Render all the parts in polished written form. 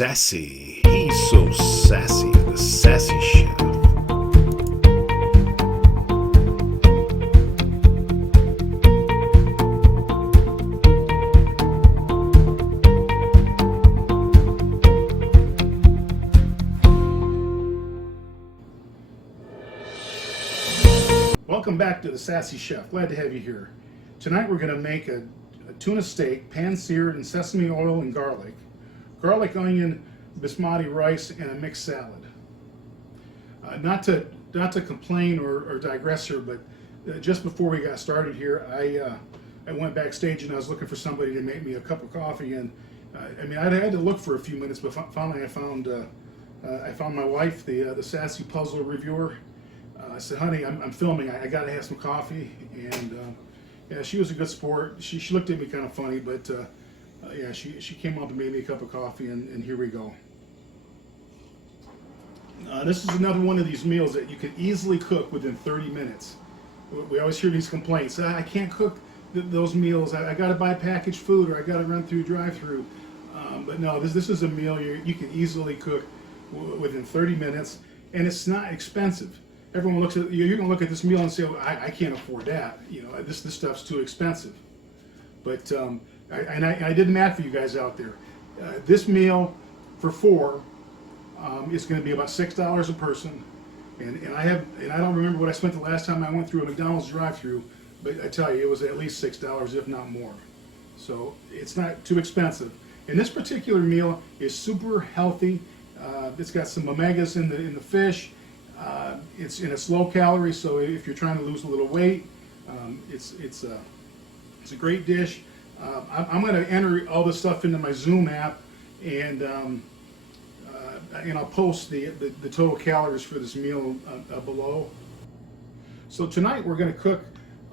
sassy. He's so sassy, the Sassy Chef. Welcome back to the Sassy Chef. Glad to have you here. Tonight we're going to make a tuna steak, pan-seared in sesame oil and garlic, onion, basmati rice, and a mixed salad. Not to complain or digress here, but just before we got started here, I went backstage and I was looking for somebody to make me a cup of coffee, and I had to look for a few minutes, but finally I found my wife, the Sassy Puzzle reviewer. I said, honey, I'm filming. I got to have some coffee. And yeah, she was a good sport. She looked at me kind of funny, but yeah, she came up and made me a cup of coffee, and here we go. This is another one of these meals that you can easily cook within 30 minutes. We always hear these complaints. I can't cook those meals. I got to buy packaged food, or I got to run through drive-through. But no, this is a meal you can easily cook within 30 minutes, and it's not expensive. Everyone looks at you're going to look at this meal and say, well, I can't afford that. You know, this stuff's too expensive. But I did math for you guys out there. This meal for four is going to be about $6 a person. And I don't remember what I spent the last time I went through a McDonald's drive-through, but I tell you, it was at least $6, if not more. So it's not too expensive. And this particular meal is super healthy. It's got some omegas in the fish. It's low calorie, so if you're trying to lose a little weight, it's a great dish. I'm going to enter all this stuff into my Zoom app, and I'll post the total calories for this meal below. So tonight we're going to cook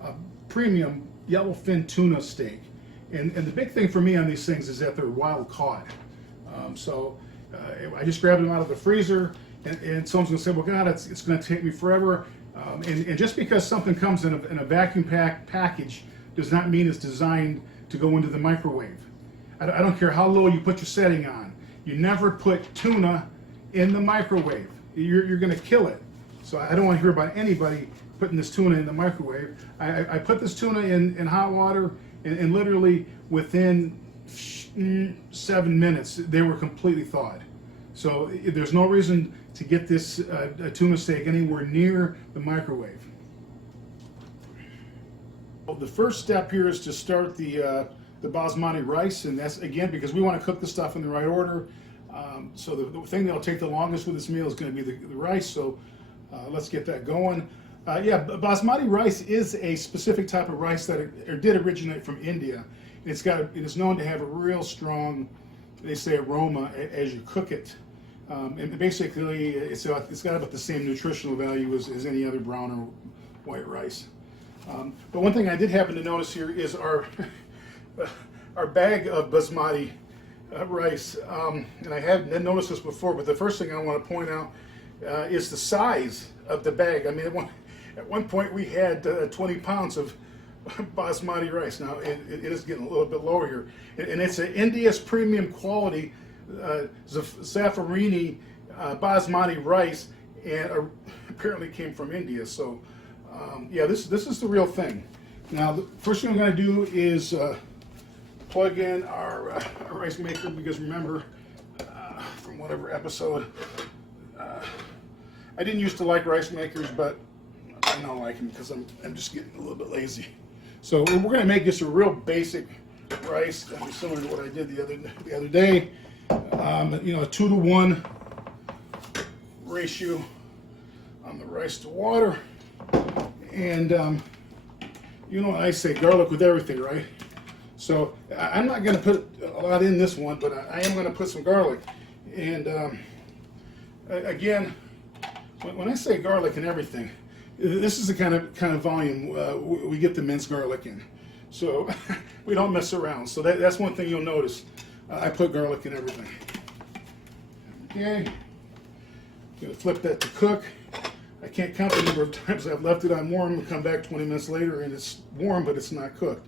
a premium yellowfin tuna steak, and the big thing for me on these things is that they're wild caught. I just grabbed them out of the freezer. And someone's going to say, well, God, it's going to take me forever. And just because something comes in a vacuum package does not mean it's designed to go into the microwave. I don't care how low you put your setting on. You never put tuna in the microwave. You're going to kill it. So I don't want to hear about anybody putting this tuna in the microwave. I put this tuna in hot water, and literally within 7 minutes, they were completely thawed. So there's no reason to get this tuna steak anywhere near the microwave. Well, the first step here is to start the basmati rice, and that's again because we want to cook the stuff in the right order. So the thing that'll take the longest with this meal is going to be the rice. So let's get that going. Yeah, basmati rice is a specific type of rice that did originate from India. And it is known to have a real strong, they say, aroma as you cook it. And basically, it's got about the same nutritional value as any other brown or white rice. But one thing I did happen to notice here is our bag of basmati rice. And I hadn't noticed this before, but the first thing I want to point out is the size of the bag. I mean, at one point we had 20 pounds of basmati rice. Now it is getting a little bit lower here, and it's an India's premium quality Zaffarini basmati rice, and apparently came from India. So yeah, this is the real thing. Now the first thing I'm going to do is plug in our rice maker, because remember from whatever episode, I didn't used to like rice makers, but I now like them because I'm just getting a little bit lazy. So we're going to make just a real basic rice, similar to what I did the other day. You know, a 2-to-1 ratio on the rice to water, and you know, I say garlic with everything, right? So I'm not going to put a lot in this one, but I am going to put some garlic. And again, when I say garlic and everything, this is the kind of volume we get the minced garlic in. So we don't mess around. So that's one thing you'll notice. I put garlic in everything. Okay, gonna flip that to cook. I can't count the number of times I've left it on warm and come back 20 minutes later and it's warm, but it's not cooked.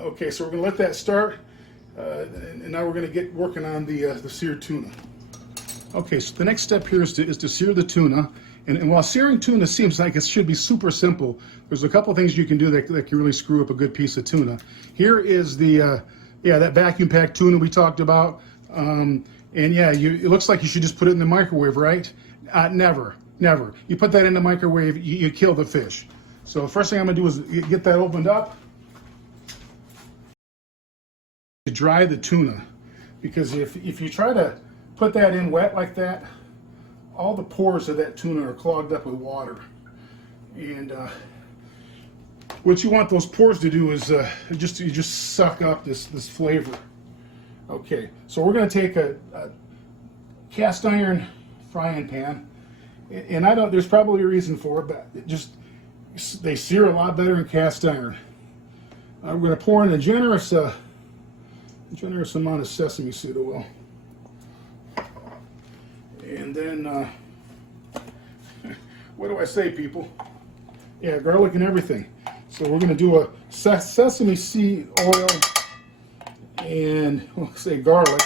Okay, so we're gonna let that start. And now we're going to get working on the seared tuna. Okay, so the next step here is to sear the tuna. And while searing tuna seems like it should be super simple, there's a couple things you can do that can really screw up a good piece of tuna. Here is the, that vacuum packed tuna we talked about. And yeah, it looks like you should just put it in the microwave, right? Never. You put that in the microwave, you kill the fish. So the first thing I'm gonna do is get that opened up. To dry the tuna, because if you try to put that in wet like that, all the pores of that tuna are clogged up with water. And what you want those pores to do is just suck up this flavor. Okay, so we're going to take a cast iron frying pan, and there's probably a reason for it, but they sear a lot better in cast iron. We're going to pour in a generous amount of sesame seed oil. And then, what do I say, people? Yeah, garlic and everything. So we're going to do a sesame seed oil and we'll say garlic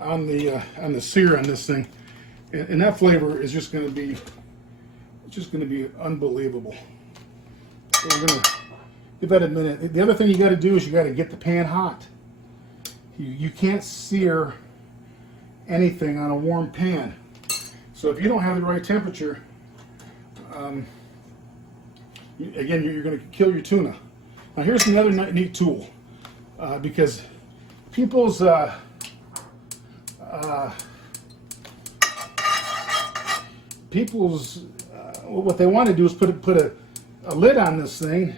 on the sear on this thing, and that flavor is just going to be unbelievable. So we're going to give that a minute. The other thing you got to do is you got to get the pan hot. You can't sear anything on a warm pan. So if you don't have the right temperature, again, you're going to kill your tuna. Now here's another neat tool, because people's what they want to do is put a lid on this thing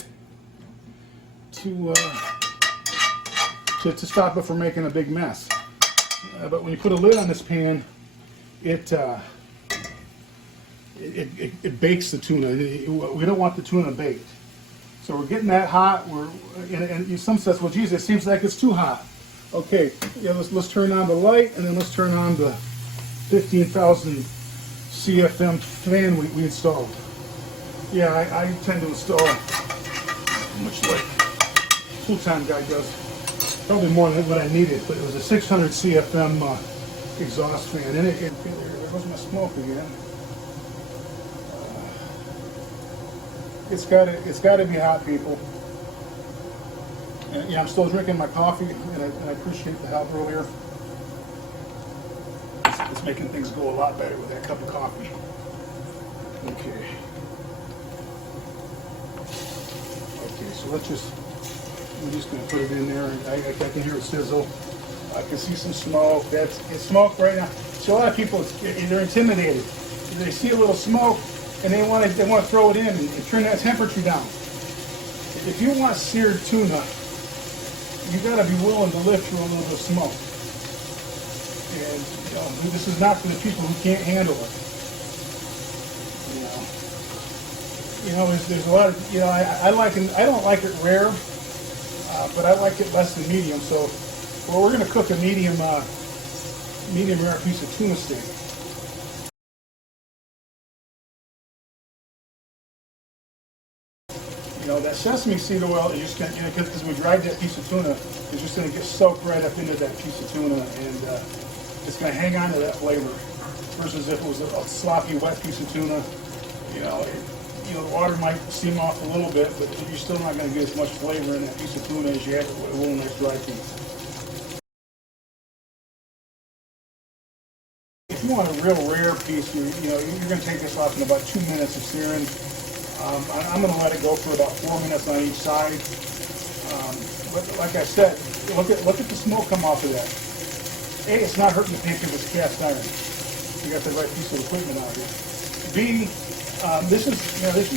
to stop it from making a big mess. But when you put a lid on this pan, it bakes the tuna. We don't want the tuna baked. So we're getting that hot. And some says, well, geez, it seems like it's too hot. Okay, yeah, let's turn on the light, and then let's turn on the 15,000 CFM fan we installed. Yeah, I tend to install much like full-time guy does. Probably more than what I needed, but it was a 600 CFM exhaust fan. And there goes my smoke again. It's got to be hot, people. And yeah, I'm still drinking my coffee, and I appreciate the help earlier. It's making things go a lot better with that cup of coffee. Okay. Okay, so we're just going to put it in there. I can hear it sizzle. I can see some smoke. It's smoke right now. So a lot of people, they're intimidated. They see a little smoke, and they want to throw it in and turn that temperature down. If you want seared tuna, you got to be willing to live through a little bit of smoke. And this is not for the people who can't handle it. There's a lot of I don't like it rare, but I like it less than medium. So, we're going to cook a medium rare piece of tuna steak. That sesame seed oil is just going to, because we dried that piece of tuna, is just going to get soaked right up into that piece of tuna, and it's going to hang on to that flavor. Versus if it was a sloppy, wet piece of tuna, the water might seem off a little bit, but you're still not going to get as much flavor in that piece of tuna as you have with a little nice dry piece. If you want a real rare piece, you're going to take this off in about 2 minutes of searing. I'm going to let it go for about 4 minutes on each side. But like I said, look at the smoke come off of that. A, it's not hurting the pan because it's cast iron. You got the right piece of equipment out here. B, this is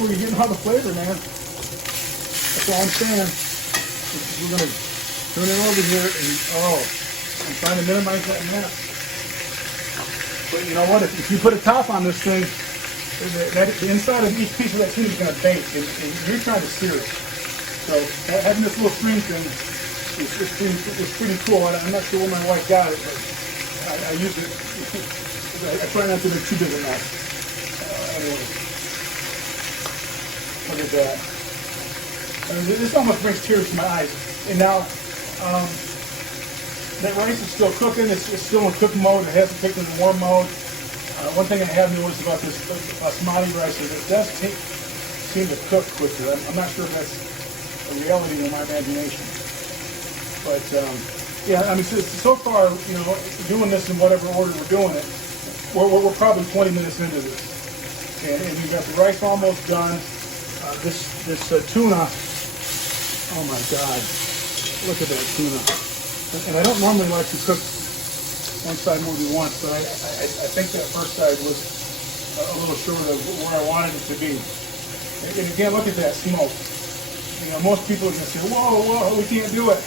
where you're getting all the flavor, man. That's all I'm saying. We're going to turn it over here, and I'm trying to minimize that mess. But you know what? If you put a top on this thing, the inside of each piece of that tuna is going to bake, and you're trying to sear it. So having this little string thing is pretty cool. I'm not sure where my wife got it, but I use it. I try not to make too big a mess. Anyway, look at that. This almost brings tears to my eyes. And now, That rice is still cooking. It's still in cook mode. It hasn't kicked into warm mode. One thing I have noticed about this basmati rice is it does seem to cook quicker. I'm not sure if that's a reality in my imagination. But yeah, I mean, so far, you know, doing this in whatever order we're doing it, we're probably 20 minutes into this. And you've got the rice almost done. This tuna, oh my God, look at that tuna. And I don't normally like to cook one side more than once, but I think that first side was a little short of where I wanted it to be. And again, look at that smoke. You know, most people are going to say, whoa, we can't do it.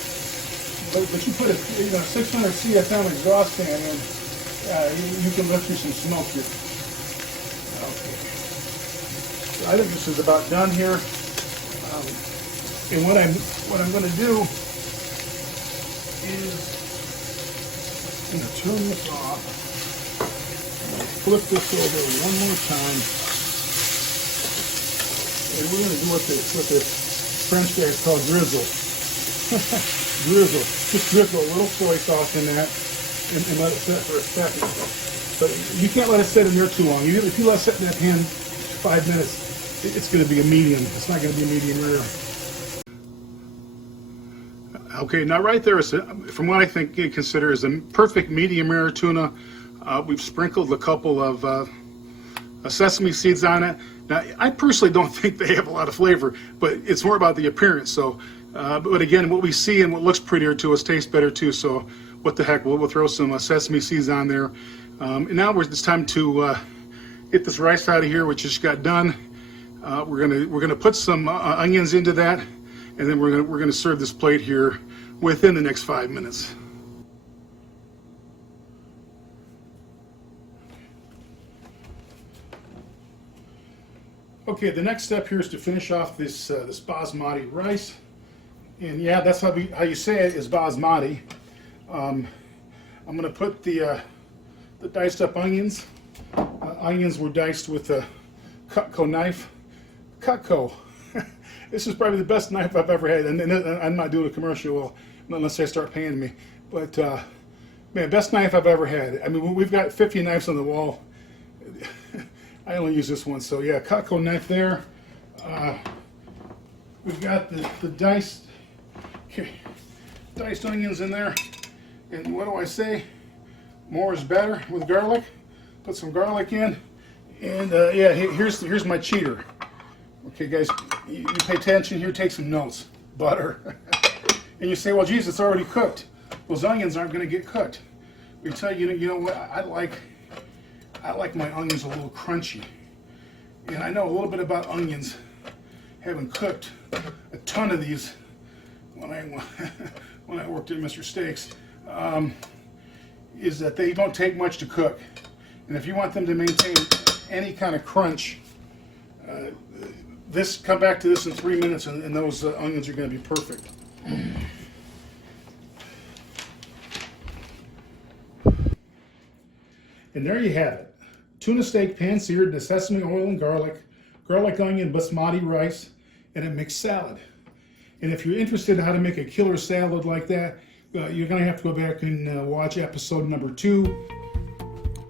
But you put a 600 CFM exhaust fan in, you can lift through some smoke here. Okay. So I think this is about done here. And what I'm going to do is I'm going to turn this off. I'm going to flip this over one more time. And we're going to do what the French guys call drizzle. Drizzle. Just drizzle a little soy sauce in that and let it sit for a second. But you can't let it sit in there too long. If you let it sit in that pan 5 minutes, it's going to be a medium. It's not going to be a medium rare. Okay, now right there is, from what I think you consider is a perfect medium rare tuna. We've sprinkled a couple of sesame seeds on it. Now, I personally don't think they have a lot of flavor, but it's more about the appearance. So, but again, what we see and what looks prettier to us tastes better too. So, what the heck? We'll throw some sesame seeds on there. And now it's time to get this rice out of here, which just got done. We're gonna put some onions into that, and then we're gonna serve this plate here within the next 5 minutes. Okay, the next step here is to finish off this this basmati rice, and yeah, that's how you say it is basmati. I'm going to put the diced up onions. Onions were diced with a Cutco knife. Cutco. This is probably the best knife I've ever had, and I'm not doing a commercial unless they start paying me. But man, best knife I've ever had. I mean, we've got 50 knives on the wall. I only use this one, so yeah, Cutco knife there. We've got the diced onions in there, and what do I say? More is better with garlic. Put some garlic in, and yeah, here's my cheater. Okay, guys, you pay attention here. Take some notes. Butter, and you say, well, geez, it's already cooked. Those onions aren't going to get cooked. We tell you, you know what? I like my onions a little crunchy. And I know a little bit about onions, having cooked a ton of these when I worked at Mr. Steaks, is that they don't take much to cook. And if you want them to maintain any kind of crunch, come back to this in 3 minutes and those onions are going to be perfect. And there you have it. Tuna steak pan seared in sesame oil and garlic, onion, basmati rice, and a mixed salad. And if you're interested in how to make a killer salad like that, you're going to have to go back and watch episode number 2.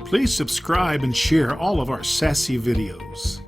Please subscribe and share all of our Sassy videos.